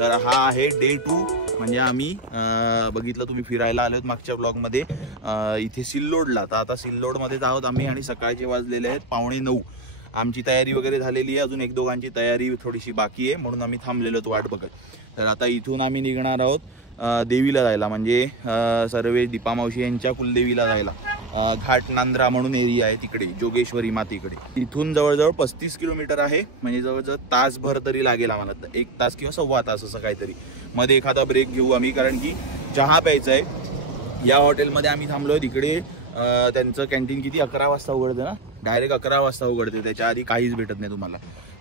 तर हा आहे डे 2. म्हणजे आम्ही बघितलं तुम्ही फिरायला आलोत मागच्या ब्लॉगमध्ये इथे सिल्लोडला. तर आता सिल्लोडमध्येच आहोत आम्ही आणि सकाळचे वाजलेले आहेत 8:45. आमची तयारी वगैरे झालेली आहे, अजून एक दोघांची तयारी थोडीशी बाकी आहे म्हणून आम्ही थांबलेलो वाट बघत. तर आता इथून आम्ही निघणार आहोत देवीला जायला, म्हणजे सर्वे दीपा मावशी यांच्या कुलदेवीला जायला. घाट नांद्रा म्हणून एरिया आहे तिकडे, जोगेश्वरी मातेकडे. इथून जवळजवळ 35 किलोमीटर आहे, म्हणजे जवळजवळ तासभर तरी लागेल आम्हाला, 1 तास किंवा सव्वा तास असं काहीतरी. मध्ये एखादा ब्रेक घेऊ आम्ही, कारण की चहा प्यायचा आहे. या हॉटेलमध्ये आम्ही थांबलोय. तिकडे त्यांचं कॅन्टीन किती 11 वाजता उघडते ना, डायरेक्ट 11 वाजता उघडते, त्याच्या आधी काहीच भेटत नाही तुम्हाला.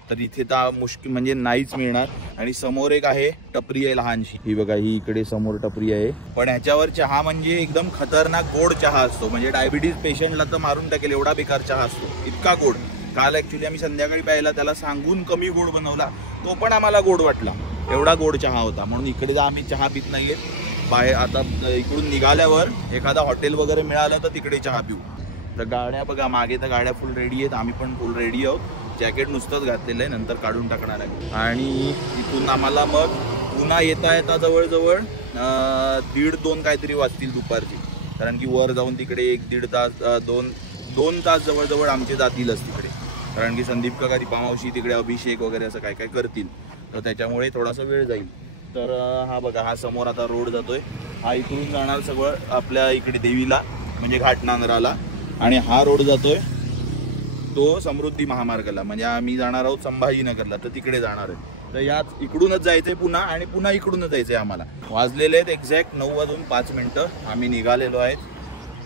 तर इथे तर मुश्किल म्हणजे नाहीच मिळणार. आणि समोर एक आहे टपरी आहे लहानशी, ही बघा, ही इकडे समोर टपरी आहे. पण ह्याच्यावर चहा म्हणजे एकदम खतरनाक गोड चहा असतो, म्हणजे डायबिटीज पेशंटला तर मारून टाकेल एवढा बेकार चहा असतो, इतका गोड. काल ऍक्च्युली आम्ही संध्याकाळी प्यायला त्याला सांगून कमी गोड बनवला, तो पण आम्हाला गोड वाटला, एवढा गोड चहा होता. म्हणून इकडे जर आम्ही चहा पित नाहीये बाहेर. आता इकडून निघाल्यावर एखादा हॉटेल वगैरे मिळालं तर तिकडे चहा पिऊ. तर गाड्या बघा, मागे तर गाड्या फुल रेडी आहेत, आम्ही पण फुल रेडी आहोत. जॅकेट नुसतंच घातलेलं आहे, नंतर काढून टाकणार आहे. आणि इथून आम्हाला मग पुन्हा येता येता जवळजवळ 1.5-2 काहीतरी वाजतील दुपारची, कारण की वर जाऊन तिकडे 1-1.5 तास 2 तास जवळजवळ आमचे जातीलच तिकडे, कारण की संदीप काका दीपा मावशी तिकडे अभिषेक वगैरे असं काय काय करतील, तर त्याच्यामुळे थोडासा वेळ जाईल. तर हा बघा, हा समोर आता रोड जातोय, हा इकडून जाणार सगळं आपल्या इकडे देवीला म्हणजे घाट नांद्राला. आणि हा रोड जातोय तो समृद्धी महामार्गाला, म्हणजे आम्ही जाणार आहोत संभाजीनगरला, तर तिकडे जाणार आहे. तर याच इकडूनच जायचंय पुन्हा, आणि पुन्हा इकडूनच जायचंय आम्हाला. वाजलेले आहेत एक्झॅक्ट 9:05. आम्ही निघालेलो आहेत.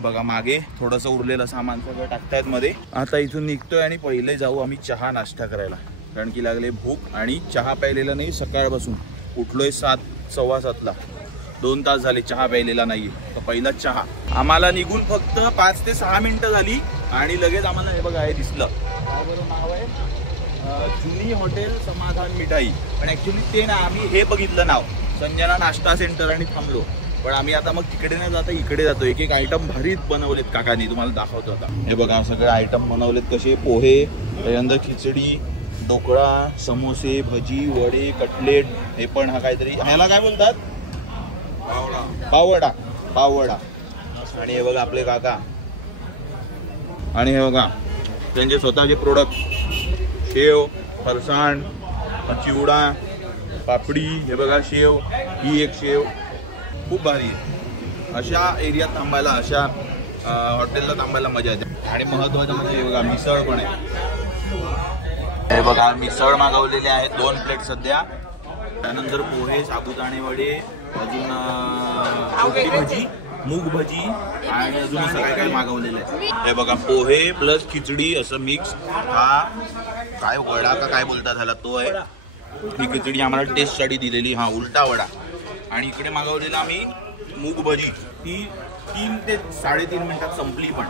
बघा मागे थोडंसं उरलेलं सामान सगळं टाकतायत मध्ये. आता इथून निघतोय आणि पहिले जाऊ आम्ही चहा नाश्ता करायला, कारण की लागले भूक. आणि चहा प्यायलेला नाही सकाळपासून, उठलोय 7-7:15. 2 तास झाले चहा प्यायलेला नाहीये. तर पहिला चहा. आम्हाला निघून फक्त 5 ते 6 मिनिटं झाली आणि लगेच आम्हाला हे बघा हे दिसलं. काय बरं नाव आहे, जुनी हॉटेल समाधान मिठाई. पण ऍक्च्युली ते ना, आम्ही हे बघितलं नाव, संजना नाश्ता सेंटर, आणि थांबलो. पण आम्ही आता मग तिकडे नाही जाता इकडे जातो. एक आयटम भारीच बनवलेत काकांनी, तुम्हाला दाखवतो आता. हे बघा सगळे आयटम बनवलेत कसे, पोहे, त्याच्यानंतर खिचडी, ढोकळा, समोसे, भजी, वडे, कटलेट. हे पण हा काहीतरी, ह्याला काय बोलतात, पाववडा. पाववडा. आणि हे बघा आपले काका, आणि हे बघा त्यांचे स्वतःचे प्रोडक्ट, शेव, फरसाण, चिवडा, पापडी. हे बघा शेव, ही एक शेव, खूप भारी. अशा एरियात थांबायला, अशा हॉटेलला थांबायला मजा येते. आणि महत्वाचं म्हणजे हे बघा मिसळ पण आहे. हे बघा मिसळ मागवलेले आहेत 2 प्लेट सध्या. त्यानंतर पोहे, साबुदाणे वडे, अजून भजी, मूग भजी, आणि अजून असं काय काय मागवलेलं आहे. हे बघा पोहे प्लस खिचडी असं मिक्स. हा काय वडा का काय बोलतात ह्याला, तो आहे. ही खिचडी आम्हाला टेस्टसाठी दिलेली, हा उलटा वडा. आणि इकडे मागवलेला आम्ही मूग भजी, ती 3 ते 3.5 मिनिटात संपली, पण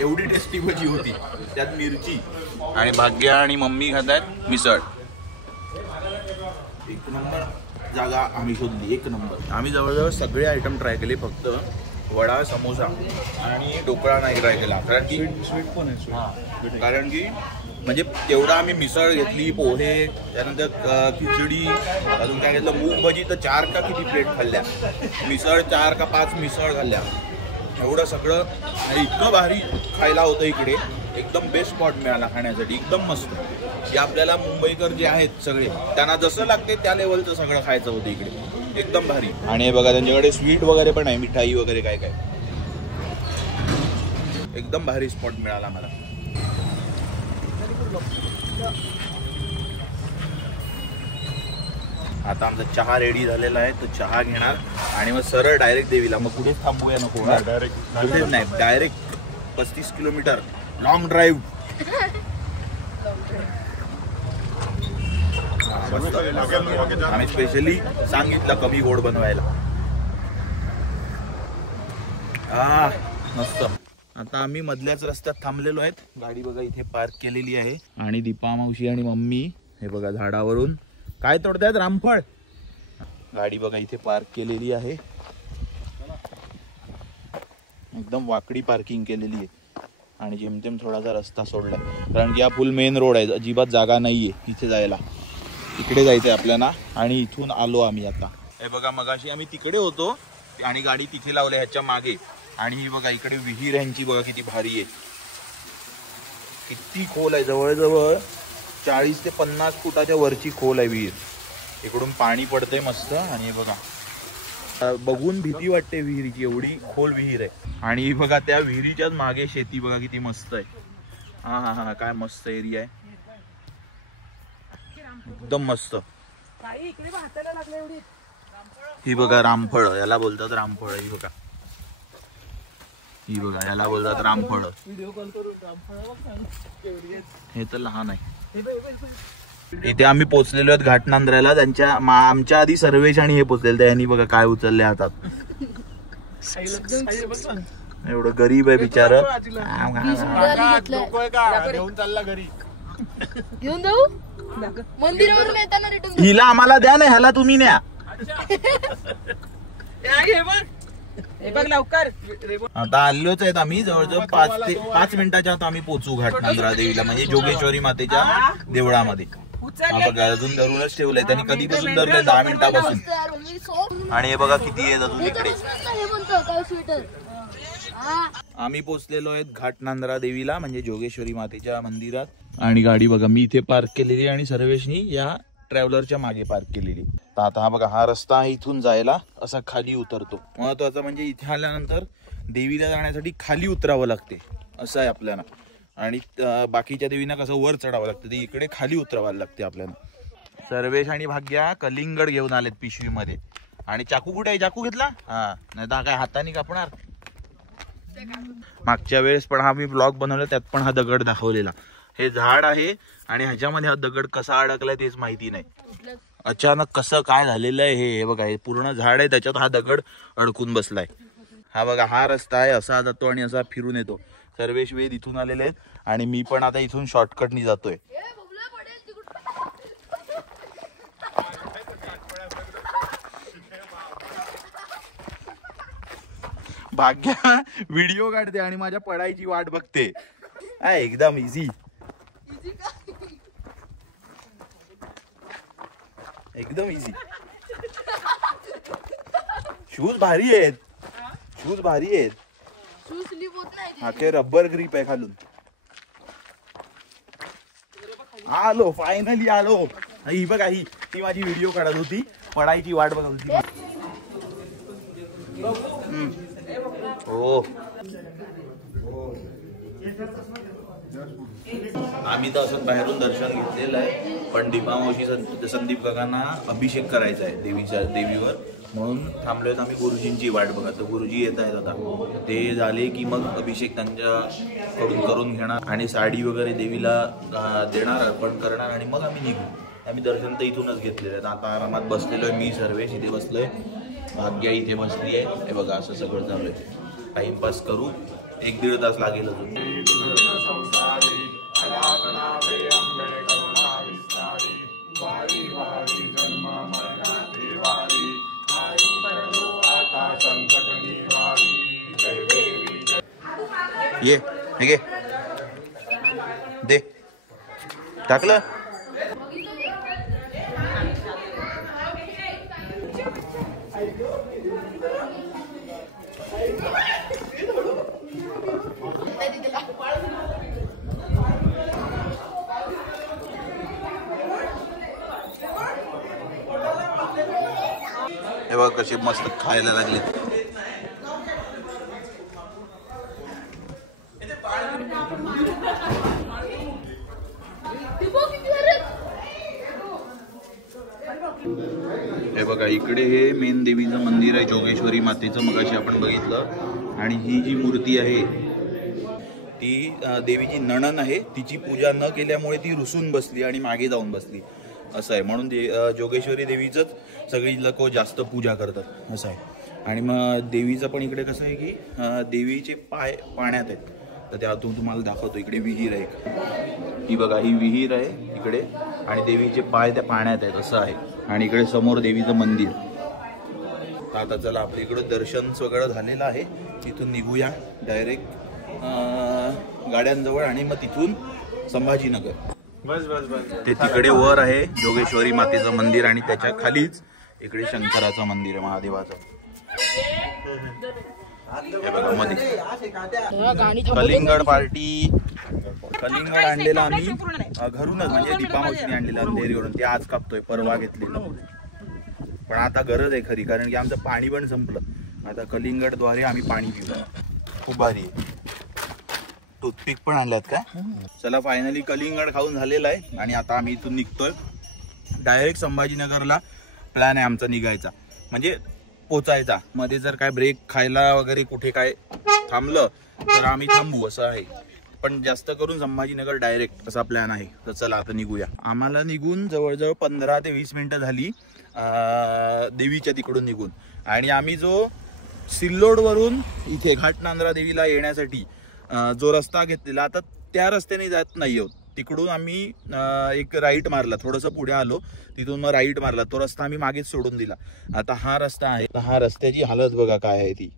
एवढी टेस्टी भजी होती, त्यात मिरची. आणि भाग्य आणि मम्मी खात आहेत मिसळ. एक नंबर जागा आम्ही शोधली, एक नंबर. आम्ही जवळजवळ सगळे आयटम ट्राय केले, फक्त वडा, समोसा आणि ढोकळा नाही ट्राय केला, कारण की स्वीट पण आहे. कारण की म्हणजे तेवढा आम्ही मिसळ घेतली, पोहे, त्यानंतर खिचडी, अजून काय घेतलं, मूग भजी तर 4 का किती प्लेट खाल्ल्या, मिसळ 4 का 5 मिसळ खाल्ल्या. एवढं सगळं आणि इतकं भारी खायला होतं इकडे. एकदम बेस्ट स्पॉट मिळाला खाण्यासाठी, एकदम मस्त. जे आपल्याला मुंबईकर जे आहेत सगळे, त्यांना जसं लागते त्या लेवलचं सगळं खायचं होतं इकडे, एकदम भारी. आणि हे बघा त्यांच्याकडे स्वीट वगैरे पण आहे, मिठाई वगैरे काय काय, एकदम भारी स्पॉट मिळाला मला. आता आमचा चहा रेडी झालेला आहे, तर चहा घेणार आणि मग सरळ डायरेक्ट देवीला. मग कुठेच थांबूया नको, कुठेच नाही, डायरेक्ट 35 किलोमीटर लॉंग ड्राईव्ह. आम्ही स्पेशली सांगितलं कमी गोड बनवायला. मस्त. आता आम्ही मधल्याच रस्त्यात थांबलेलो आहेत. गाडी बघा इथे पार्क केलेली आहे, आणि दीपा मावशी आणि मम्मी हे बघा झाडावरून काय तोडतायत, रामफळ. गाडी बघा इथे पार्क केलेली आहे, एकदम वाकडी पार्किंग केलेली आहे. आणि जेमतेम थोडासा रस्ता सोडलाय, कारण की हा फुल मेन रोड आहे, अजिबात जागा नाहीये इथे जायला. इकडे जायचंय आपल्याला आणि इथून आलो आम्ही आता. हे बघा मगाशी आम्ही तिकडे होतो आणि गाडी तिथे लावली ह्याच्या मागे. आणि ही बघा इकडे विहीर यांची बघा किती भारी आहे, किती खोल आहे. जवळजवळ 40 ते 50 फुटाच्या वरची खोल आहे विहीर. इकडून पाणी पडतंय मस्त. आणि हे बघा बघून भीती वाटते विहिरीची, एवढी खोल विहीर आहे. आणि बघा त्या विहिरीच्याच मागे शेती बघा किती मस्त आहे. हा हा हा काय मस्त एरिया आहे, एकदम मस्त. ही बघा रामफळ, याला बोलतात रामफळ. ही बघा, ही बघा याला बोलतात रामफळ. हे तर लहान आहे. इथे आम्ही पोचलेलो आहेत घाट नांदरायला. त्यांच्या आमच्या आधी सर्वेश आणि हे पोचलेले. त्यांनी बघा काय उचलले हातात. एवढं गरीब आहे बिचार. घेऊन चालला घरी. घेऊन जाऊ मंदिरावरून येताना रिटर्न. हिला आम्हाला द्या ना, ह्याला तुम्ही न्या. आता आलोच आहेत आम्ही. जवळजवळ 5 मिनिटाच्या आत आम्ही पोचू घाट नांदरा देवीला, म्हणजे जोगेश्वरी मातेच्या देवळामध्ये. बघा अजून धरूनच ठेवलंय त्यांनी, कधीपासून धरलंय 10 मिनिटापासून. आणि हे बघा किती आहे अजून इकडे. आम्ही पोचलेलो आहेत घाट नांदरा देवीला, म्हणजे जोगेश्वरी मातेच्या मंदिरात. आणि गाडी बघा मी इथे पार्क केलेली आणि सर्वेशनी या ट्रॅव्हलरच्या मागे पार्क केलेली. तर आता हा बघा हा रस्ता आहे, इथून जायला असा खाली उतरतो. महत्वाचं म्हणजे इथे आल्यानंतर देवीला जाण्यासाठी खाली उतरावं लागते असं आहे आपल्याला. आणि बाकीच्या देवींना कसं वर चढावं लागतं, ते इकडे खाली उतरावं लागते आपल्याला. सर्वेश आणि भाग्या कलिंगड घेऊन आलेत पिशवीमध्ये. आणि चाकू कुठे आहे? चाकू घेतला? हा, नाही तर काय हाताने कापणार. मागच्या वेळेस पण हा मी ब्लॉग बनवला, त्यात पण हा दगड दाखवलेला. हे झाड आहे आणि ह्याच्यामध्ये हा दगड कसा अडकलाय तेच माहिती नाही. अचानक कसं काय झालेलं आहे हे बघा. हे पूर्ण झाड आहे, त्याच्यात हा दगड अडकून बसलाय. हा बघा हा रस्ता आहे, असा जातो आणि असा फिरून येतो. सर्वेश वेद इथून आलेले आहेत आणि मी पण आता इथून शॉर्टकटनी जातोय. भाग्या व्हिडिओ काढते आणि माझ्या पडायची वाट बघते. एकदम इझी, एकदम इझी. शूज भारी आहेत, शूज भारी आहेत. हा काय रबर ग्रिप आहे खालून. आलो फायनली आलो. ही बघा ही ती माझी व्हिडिओ काढत होती, पडायची वाट बघत होती. हो आम्ही तर असं बाहेरून दर्शन घेतलेलं आहे, पण दीपामावशी संदीप काकांना अभिषेक करायचा आहे देवीवर, म्हणून थांबलोय. आम्ही गुरुजींची वाट बघा. तर गुरुजी येत आहेत आता. ते झाले की मग अभिषेक त्यांच्याकडून करून घेणार आणि साडी वगैरे देवीला देणार, अर्पण करणार आणि मग आम्ही निघू. आम्ही दर्शन तर इथूनच घेतलेलं आहे. आता आरामात बसलेलो आहे. मी सर्वेश इथे बसलोय, भाग्या इथे बसली आहे. हे बघा असं सगळं चालू आहे. टाइमपास करू, 1-1.5 तास लागेल अजून. ये हे घे, दे टाकलं. हे बघ कशी मस्त खायला लागले. हे बघा इकडे हे मेन देवीचं मंदिर आहे, जोगेश्वरी मातेचं. मगाशी आपण बघितलं. आणि ही जी मूर्ती आहे ती देवीची नणन आहे. तिची पूजा न केल्यामुळे ती रुसून बसली आणि मागे जाऊन बसली असं आहे. म्हणून जोगेश्वरी देवीचंच सगळी लोक जास्त पूजा करतात असं आहे. आणि मग देवीचं पण इकडे कसं आहे की देवीचे पाय पाण्यात आहेत. तर त्यातून तुम्हाला दाखवतो. इकडे विहीर आहे, ही बघा ही विहीर आहे इकडे, आणि देवीचे पाय त्या पाण्यात आहेत असं आहे. आणि इकडे समोर देवीचं मंदिर. तर आता चला आपल्या इकडं दर्शन वगैरे झालेलं आहे. तिथून निघूया डायरेक्ट गाड्यांजवळ आणि मग तिथून संभाजीनगर. ते तिकडे वर आहे योगेश्वरी मातेचं मंदिर आणि त्याच्या खालीच इकडे शंकराचं मंदिर आहे महादेवाचं. कलिंगड पार्टी, कलिंगड आणलेला आम्ही घरूनच म्हणजे दीपा मावशीने आणलेला अंधेरीवरून. ते आज कापतोय, परवा घेतलेलं. पण आता गरज आहे खरी, कारण की आमचं पाणी पण संपलं. आता कलिंगड द्वारे आम्ही पाणी पिऊ. खूप भारी आहे. टूथपिक पण आणल्यात का? चला फायनली कलिंगड खाऊन झालेला आहे आणि आता आम्ही इथून निघतोय. डायरेक्ट संभाजीनगरला प्लॅन आहे आमचा निघायचा, म्हणजे पोचायचा. मध्ये जर काय ब्रेक खायला वगैरे कुठे काय थांबलं तर आम्ही थांबू असं आहे, पण जास्त करून संभाजीनगर डायरेक्ट असा प्लॅन आहे. तर चला आता निघूया. आम्हाला निघून जवळजवळ 15 ते 20 मिनिटं झाली देवीच्या तिकडून निघून. आणि आम्ही जो सिल्लोडवरून इथे घाटनांद्रा देवीला येण्यासाठी जो रस्ता घेतलेला, आता त्या रस्त्याने जात नाही आहोत. तिकडून आम्ही एक राईट मारला, थोडंसं पुढे आलो, तिथून मग राईट मारला. तो रस्ता आम्ही मागेच सोडून दिला. आता हा रस्ता आहे. हा रस्त्याची हालत बघा काय आहे ती.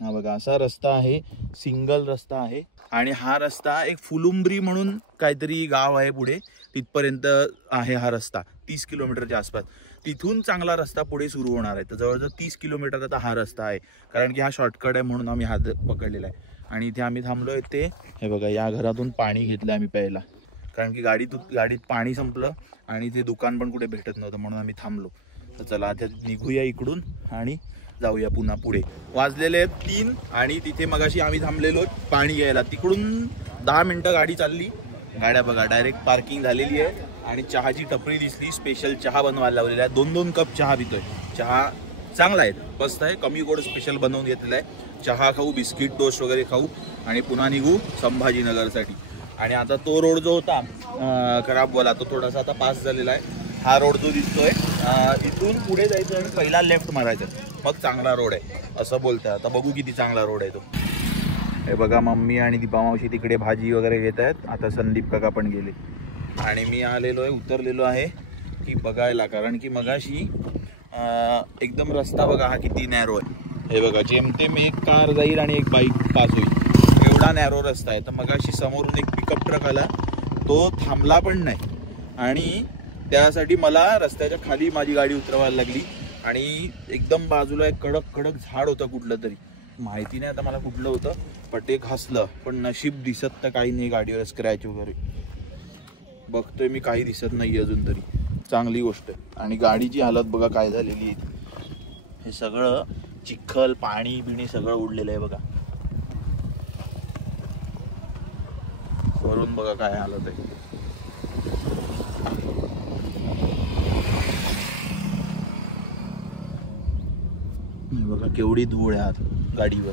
हा बघा असा रस्ता आहे, सिंगल रस्ता आहे. आणि हा रस्ता एक फुलुंब्री म्हणून काहीतरी गाव आहे पुढे, तिथपर्यंत आहे हा रस्ता. 30 किलोमीटरच्या आसपास. तिथून चांगला रस्ता पुढे सुरू होणार आहे. तर जवळजवळ 30 किलोमीटर आता हा रस्ता आहे, कारण की हा शॉर्टकट आहे म्हणून आम्ही हात पकडलेला आहे. आणि इथे आम्ही थांबलोय. ते हे बघा, या घरातून पाणी घेतलं आम्ही प्यायला, कारण की गाडीत पाणी संपलं आणि ते दुकान पण कुठे भेटत नव्हतं म्हणून आम्ही थांबलो. तर चला आता निघूया इकडून आणि जाऊया पुन्हा पुढे. वाजलेले आहेत 3 आणि तिथे मगाशी आम्ही थांबलेलो पाणी घ्यायला. तिकडून 10 मिनिटं गाडी चालली. गाड्या बघा डायरेक्ट पार्किंग झालेली आहे आणि चहाची टपरी दिसली. स्पेशल चहा बनवायला लावलेला आहे. 2-2 कप चहा पितोय. चहा चांगला आहे, मस्त आहे. कमी गोड स्पेशल बनवून घेतलेला आहे. चहा खाऊ, बिस्किट टोस्ट वगैरे खाऊ आणि पुन्हा निघू संभाजीनगरसाठी. आणि आता तो रोड जो होता खराबवाला, तो थोडासा आता पास झालेला आहे. हा रोड जो दिसतोय इथून पुढे जायचं आणि पहिला लेफ्ट मारायचं, मग चांगला रोड आहे असं बोलतोय. आता बघू किती चांगला रोड आहे तो. हे बघा मम्मी आणि दीपा मावशी तिकडे भाजी वगैरे घेत आहेत. आता संदीप काका पण गेले आणि मी आलेलो आहे, उतरलेलो आहे की बघायला, कारण की मगाशी एकदम रस्ता बघा हा किती नॅरो आहे. हे बघा जेमतेम एक कार जाईल आणि एक बाईक पास होईल, एवढा नॅरो रस्ता आहे. तर मगाशी समोरून एक पिकअप ट्रक आला, तो थांबला पण नाही आणि त्यासाठी मला रस्त्याच्या खाली माझी गाडी उतरवायला लागली. आणि एकदम बाजूला एक कडक झाड होतं कुठलं तरी, माहिती नाही आता मला कुठलं होतं, पण ते घासलं. पण नशीब दिसत तर काही नाही गाडीवर स्क्रॅच वगैरे. बघतोय मी काही दिसत नाही अजून तरी, चांगली गोष्ट आहे. आणि गाडीची हालत बघा काय झालेली आहे. हे सगळं चिखल पाणी बिणी सगळं उडलेलं आहे बघा. वरून बघा काय हालत आहे. बघा केवढी धूळ आहे आत गाडीवर.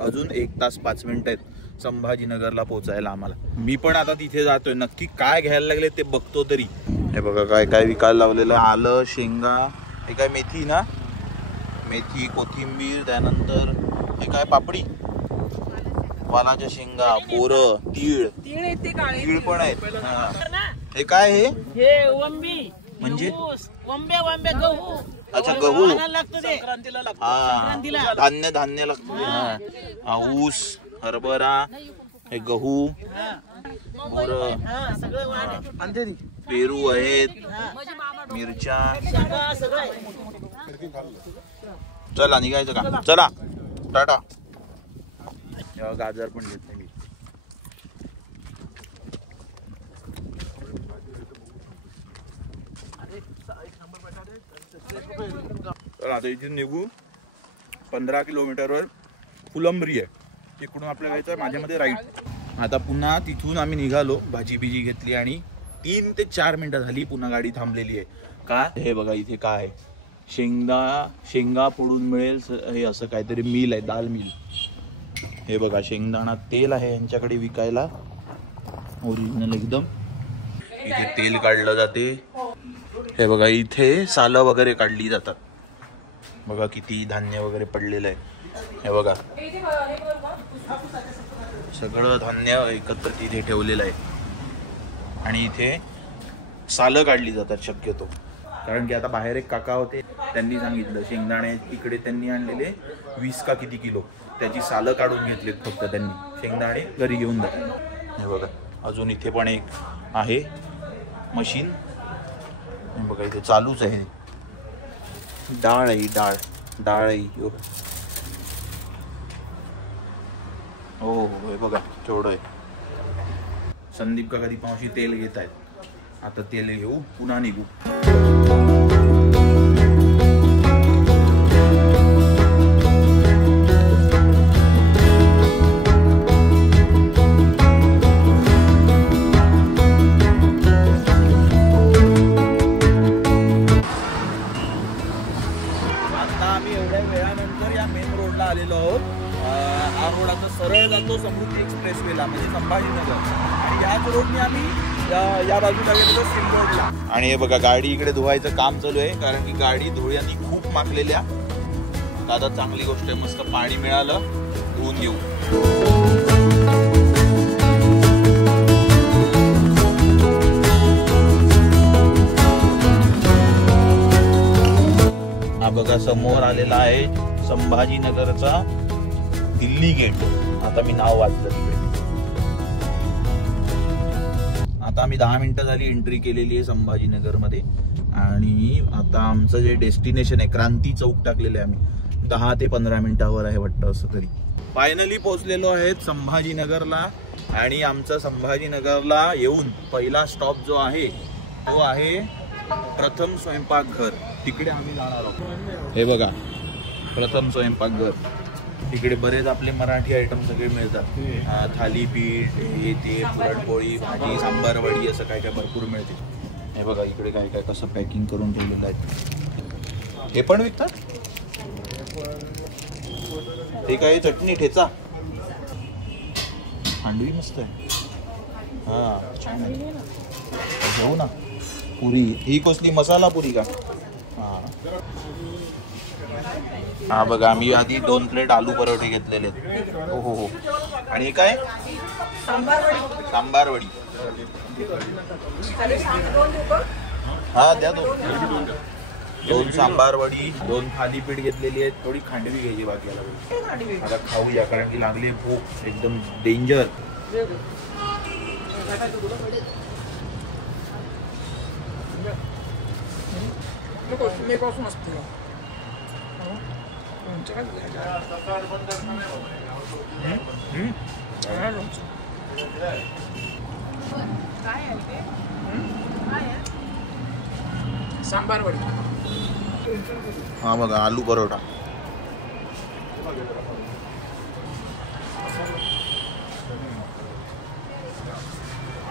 अजून 1 तास 5 मिनिटं आहेत संभाजीनगरला पोहोचायला आम्हाला. मी पण आता तिथे जातोय, नक्की काय घ्यायला लागले ते बघतो तरी. हे बघा काय काय विकायला लावलेलं. आलं, शेंगा, हे काय मेथी ना, मेथी, कोथिंबीर, त्यानंतर हे काय पापडी, वालाच्या शेंगा, बोरं, तीळ पण आहेत. हे काय हे म्हणजे गहू. अच्छा गहू, संक्रांतीला धान्य लागतो. ऊस, हरभरा, हे गहू, बोरं, पेरू आहेत, मिरच्या. चला निघायचं का? चला टाटा. गाजर पण घेतले मी. तर आता इथे निघू. 15 किलोमीटरवर फुलंब्री आहे, तिकडून आपल्याला जायचं माझ्या मध्ये राईट. आता पुन्हा तिथून आम्ही निघालो, भाजी बिजी घेतली आणि 3 ते 4 मिनिटं झाली पुन्हा गाडी थांबलेली आहे. का हे बघा इथे काय आहे, शेंगा फोडून मिळेल हे असं काहीतरी मिल आहे, दाल मिल. हे बघा शेंगदाणा तेल आहे यांच्याकडे विकायला, ओरिजिनल एकदम. इथे तेल काढलं जाते. हे बघा इथे सालं वगैरे काढली जातात. बघा किती धान्य वगैरे पडलेलं आहे. हे बघा सगळं धान्य एकत्र तिथे ठेवलेलं आहे. आणि इथे सालं काढली जातात शक्यतो, कारण की आता बाहेर एक काका होते, त्यांनी सांगितलं शेंगदाणे इकडे त्यांनी आणलेले 20 का किती किलो, त्याची सालं काढून घेतलेत फक्त त्यांनी. शेंगदाणे घरी घेऊन जातात. हे बघा अजून इथे पण एक आहे मशीन बघा, इथे चालूच आहे. डाळ आहे, डाळ आहे. हो हे बघा केवढं आहे. संदीप का कधी पावशी तेल घेत आहेत. आता तेल घेऊ, पुन्हा निघू. हा रोड आता सरळ जातो समृद्धी एक्सप्रेसवेला म्हणजे संभाजीनगर, आणि याच रोडने आम्ही या बाजूला गेलो सिल्लोडला. आणि हे बघा गाडी इकडे धुवायचं काम चालू आहे, कारण की गाडी धुळ्यांनी खूप माखलेल्या. दादा चांगली गोष्ट आहे, मस्त पाणी मिळालं, धुवून घेऊ. हा बघा समोर आलेला आहे संभाजीनगरचा दिल्ली गेट. आता मी नाव वाचलं तिकडे. आता आम्ही 10 मिनिटं झाली एंट्री केलेली आहे संभाजीनगर मध्ये, आणि आता आमचं जे डेस्टिनेशन आहे क्रांती चौक टाकलेलं आहे आम्ही. 10 ते 15 मिनिटावर आहे वाटतं असं तरी. फायनली पोहोचलेलो आहेत संभाजीनगरला, आणि आमचा संभाजीनगरला येऊन पहिला स्टॉप जो आहे तो आहे प्रथम स्वयंपाकघर. तिकडे आम्ही जाणार आहोत. हे बघा प्रथम स्वयंपाकघर. तिकडे बरेच आपले मराठी आयटम सगळे मिळतात. थालीपीठ, हे ते, पुरणपोळी, भाजी, सांबार वडी, असं काय काय भरपूर मिळते. हे बघा इकडे काय काय कसं पॅकिंग करून ठेवलेलं आहे. हे पण विकतात. ते काय चटणी ठेचा, खांडवी मस्त आहे. हा छान आहे. घेऊ ना पुरी. ही कसली मसाला पुरी का? हा बघा आम्ही आधी 2 प्लेट आलू परोठे घेतलेले आहेत. हो हो हो. आणि हे काय? सांबार वडी. हा द्या 2 सांबार वडी, 2 थालीपीठ घेतलेली आहेत. थोडी खांडवी घ्यायची बाकी. आता खाऊया कारण की लागली भूक एकदम डेंजर. सांबार वडी. हा बघा आलू परोठा.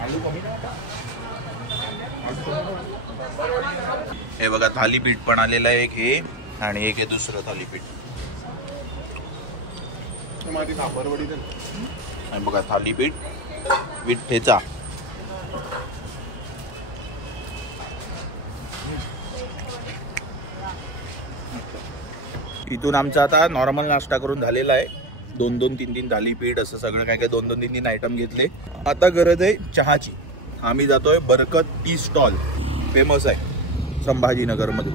आलू कमी. हे बघा थालीपीठ पण आलेलं आहे एक, हे आणि एक आहे दुसरं थालीपीठ. बघा थालीपीठ विथ ठेचा. इथून आमचा आता नॉर्मल नाश्ता करून झालेला आहे. 2-2, 3-3 थालीपीठ असं सगळं काय काय 2-2, 3-3 आयटम घेतले. आता गरज आहे चहाची. आम्ही जातोय बरकत टी स्टॉल, फेमस आहे संभाजीनगरमध्ये.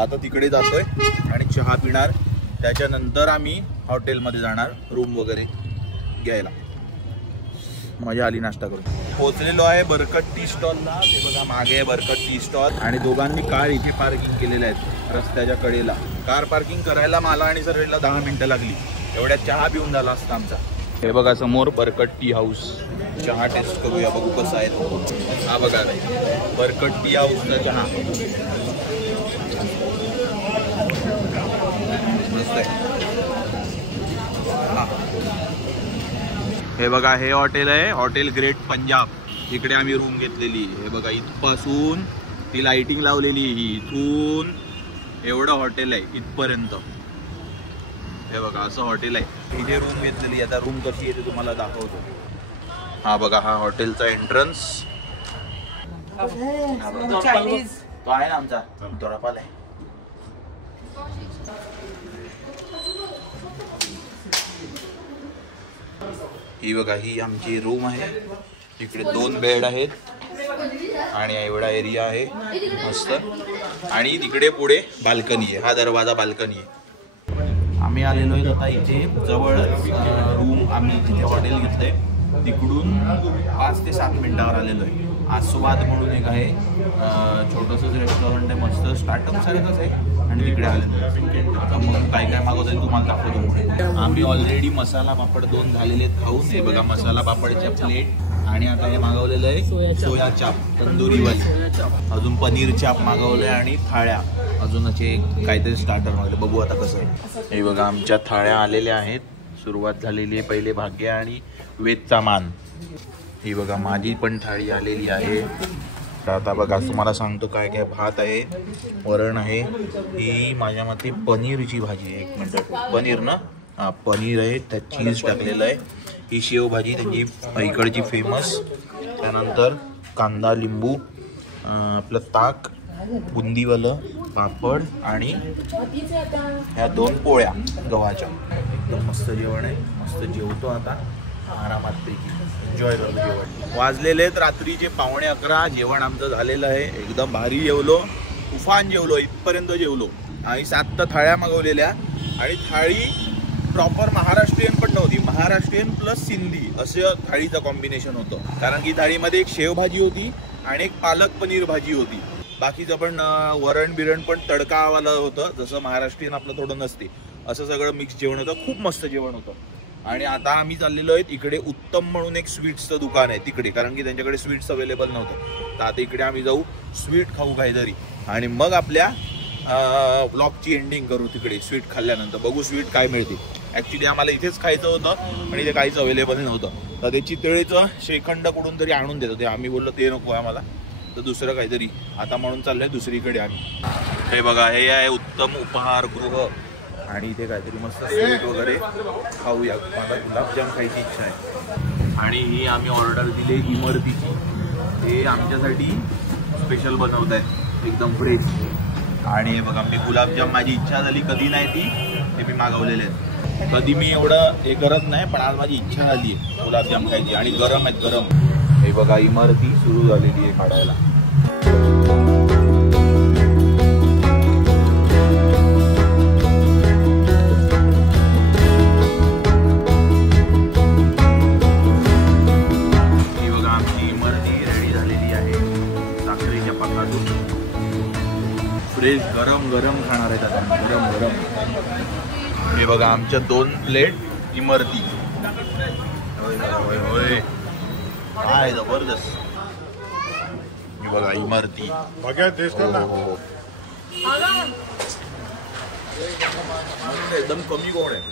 आता तिकडे जातोय आणि चहा पिणार. त्याच्यानंतर आम्ही हॉटेलमध्ये जाणार रूम वगैरे घ्यायला. मजा आली नाश्ता करून. पोहोचलेलो आहे बरकत टी स्टॉलला. ते बघा मागे आहे बरकत टी स्टॉल, आणि दोघांनी कार इथे पार्किंग केलेल्या आहेत रस्त्याच्या कडेला. कार पार्किंग करायला मला आणि सगळ्याला 10 मिनिटं लागली. एवढ्यात चहा पिऊन झाला असता आमचा. हे बघा समोर बरकत टी हाऊस. चहा टेस्ट करूया, बघू कसा आहे तो. हा बघा बरकत टी हाऊसचा चहा मस्त आहे. हे बघा हे हॉटेल आहे, हॉटेल ग्रेट पंजाब. इकडे आम्ही रूम घेतलेली. हे बघा इथपासून ती लाइटिंग लावलेली, इथून एवढं हॉटेल आहे इथपर्यंत. हे बघा असं हॉटेल आहे. इथे रूम घेतलेली. आता रूम कशी येते तुम्हाला दाखवतो. हा बघा हा हॉटेलचा एंट्रन्स. तो आहे ना आमचा दोरापाल आहे. ही बघा ही आमची रूम आहे. इकडे 2 बेड आहेत आणि एवढा एरिया आहे मस्त. आणि तिकडे पुढे बाल्कनी आहे. हा दरवाजा बाल्कनी आहे. आम्ही आलेलो आहे आता इथे जवळ रूम आम्ही जिथे हॉटेल घेतलंय तिकडून 5 ते 7 मिनिटावर आलेलो आहे. आस्वाद म्हणून एक आहे, छोटंसंच रेस्टॉरंट आहे, मस्त स्टार्टअप सारखंच आहे आणि तिकडे आलेलो आहे. तर मग काय काय मागवतोय तुम्हाला दाखवतो पुढे. आम्ही ऑलरेडी मसाला पापड 2 झालेले खाऊन, हे बघा मसाला पापडच्या प्लेट, आणि आता हे मागवलेलं आहे सोया चाप तंदुरीवाली, अजून पनीर चाप मागवलंय आणि थाळ्या अजून असे काहीतरी स्टार्टर मागवले. बघू आता कसं आहे. हे बघा आमच्या थाळ्या आलेल्या आहेत. सुरुवात झालेली आहे, पहिले भाग्य आणि वेदचा मान. ही बघा माझी पण थाळी आलेली आहे. आता बघा तुम्हाला सांगतो काय काय. भात आहे, वरण आहे, ही माझ्या मते पनीरची भाजी आहे. 1 मिनिट, पनीर ना, हा पनीर आहे, त्यात चीज टाकलेलं आहे. ही शेवभाजी त्यांची इकडची फेमस. त्यानंतर कांदा लिंबू, आपलं ताक, बुंदीवालं पापड आणि ह्या 2 पोळ्या गव्हाच्या. एकदम मस्त जेवण आहे. मस्त जेवतो आता आरामात पैकी, एन्जॉय करतो जेवण. वाजलेले आहेत रात्रीचे 11:15. जेवण आमचं झालेलं आहे, एकदम भारी जेवलो, तुफान जेवलो, इथपर्यंत जेवलो. आणि 7 तर थाळ्या मागवलेल्या, आणि थाळी प्रॉपर महाराष्ट्रीयन पण नव्हती, महाराष्ट्रीयन प्लस सिंधी असं थाळीचं कॉम्बिनेशन होतं. कारण की थाळीमध्ये एक शेवभाजी होती आणि एक पालक पनीर भाजी होती. बाकीचं पण वरण बिरण पण तडकावालं होतं, जसं महाराष्ट्रीयन आपलं थोडं नसते असं सगळं मिक्स जेवण होतं. खूप मस्त जेवण होतं. आणि आता आम्ही चाललेलो आहेत इकडे उत्तम म्हणून एक स्वीट्सचं दुकान आहे तिकडे, कारण की त्यांच्याकडे स्वीट्स अवेलेबल नव्हतं. तर आता इकडे आम्ही जाऊ, स्वीट खाऊ काहीतरी, आणि मग आपल्या ब्लॉगची एंडिंग करू तिकडे स्वीट खाल्ल्यानंतर. बघू स्वीट काय मिळते. ॲक्च्युली आम्हाला इथेच खायचं होतं पण इथे काहीच अवेलेबल नव्हतं. तर ते चितळेचं श्रीखंड कुठून तरी आणून देत होते, आम्ही बोललो ते नको आम्हाला, तर दुसरं काहीतरी आता म्हणून चाललंय दुसरीकडे आम्ही. हे बघा, हे आहे उत्तम उपहारगृह, आणि इथे काहीतरी मस्त स्वीट वगैरे खाऊया. मला गुलाबजाम खायची इच्छा आहे. आणि ही आम्ही ऑर्डर दिली इमरतीची, हे आमच्यासाठी स्पेशल बनवत आहेत, एकदम फ्रेश. आणि हे बघा, मी गुलाबजाम माझी इच्छा झाली, कधी नाही ती, ते मी मागवलेले आहेत. कधी मी एवढं हे करत नाही, पण आज माझी इच्छा झाली आहे गुलाबजाम खायची, आणि गरम आहेत, गरम. हे बघा इमरती सुरू झालेली आहे काढायला. ही बघा आमची इमरती रेडी झालेली आहे, साखरेच्या पाकातून फ्रेश गरम गरम खाणार आहेत आता, गरम गरम. हे बघा आमच्या 2 प्लेट इमरती. होय होय, काय जबरदस्त. हे बघा इमरती, एकदम कमी गोड आहे,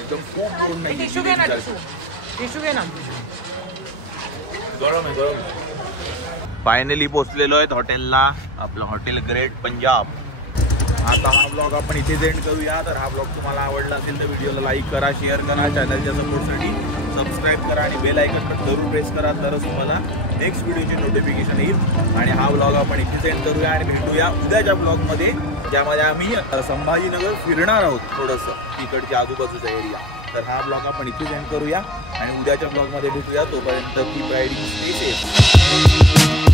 एकदम खूप गोड नाही. टिश्यू घे ना, टिश्यू घे ना. गरम आहे, गरम. फायनली पोहोचलेलो आहेत हॉटेलला, आपलं हॉटेल ग्रेट पंजाब. आता हा ब्लॉग आपण इथे एंड करूया. तर हा ब्लॉग तुम्हाला आवडला असेल तर व्हिडिओला लाईक करा, शेअर करा, चॅनलच्या सपोर्टसाठी सबस्क्राईब करा आणि बेल आयकन पण जरूर प्रेस करा, तरच तुम्हाला नेक्स्ट व्हिडिओची नोटिफिकेशन येईल. आणि हा ब्लॉग आपण इथे एंड करूया आणि भेटूया उद्याच्या ब्लॉगमध्ये, ज्यामध्ये आम्ही संभाजीनगर फिरणार आहोत थोडंसं, तिकडच्या आजूबाजूचा एरिया. तर हा ब्लॉग आपण इथे एंड करूया आणि उद्याच्या ब्लॉगमध्ये भेटूया. तोपर्यंत कीप रायडिंग, स्टे सेफ.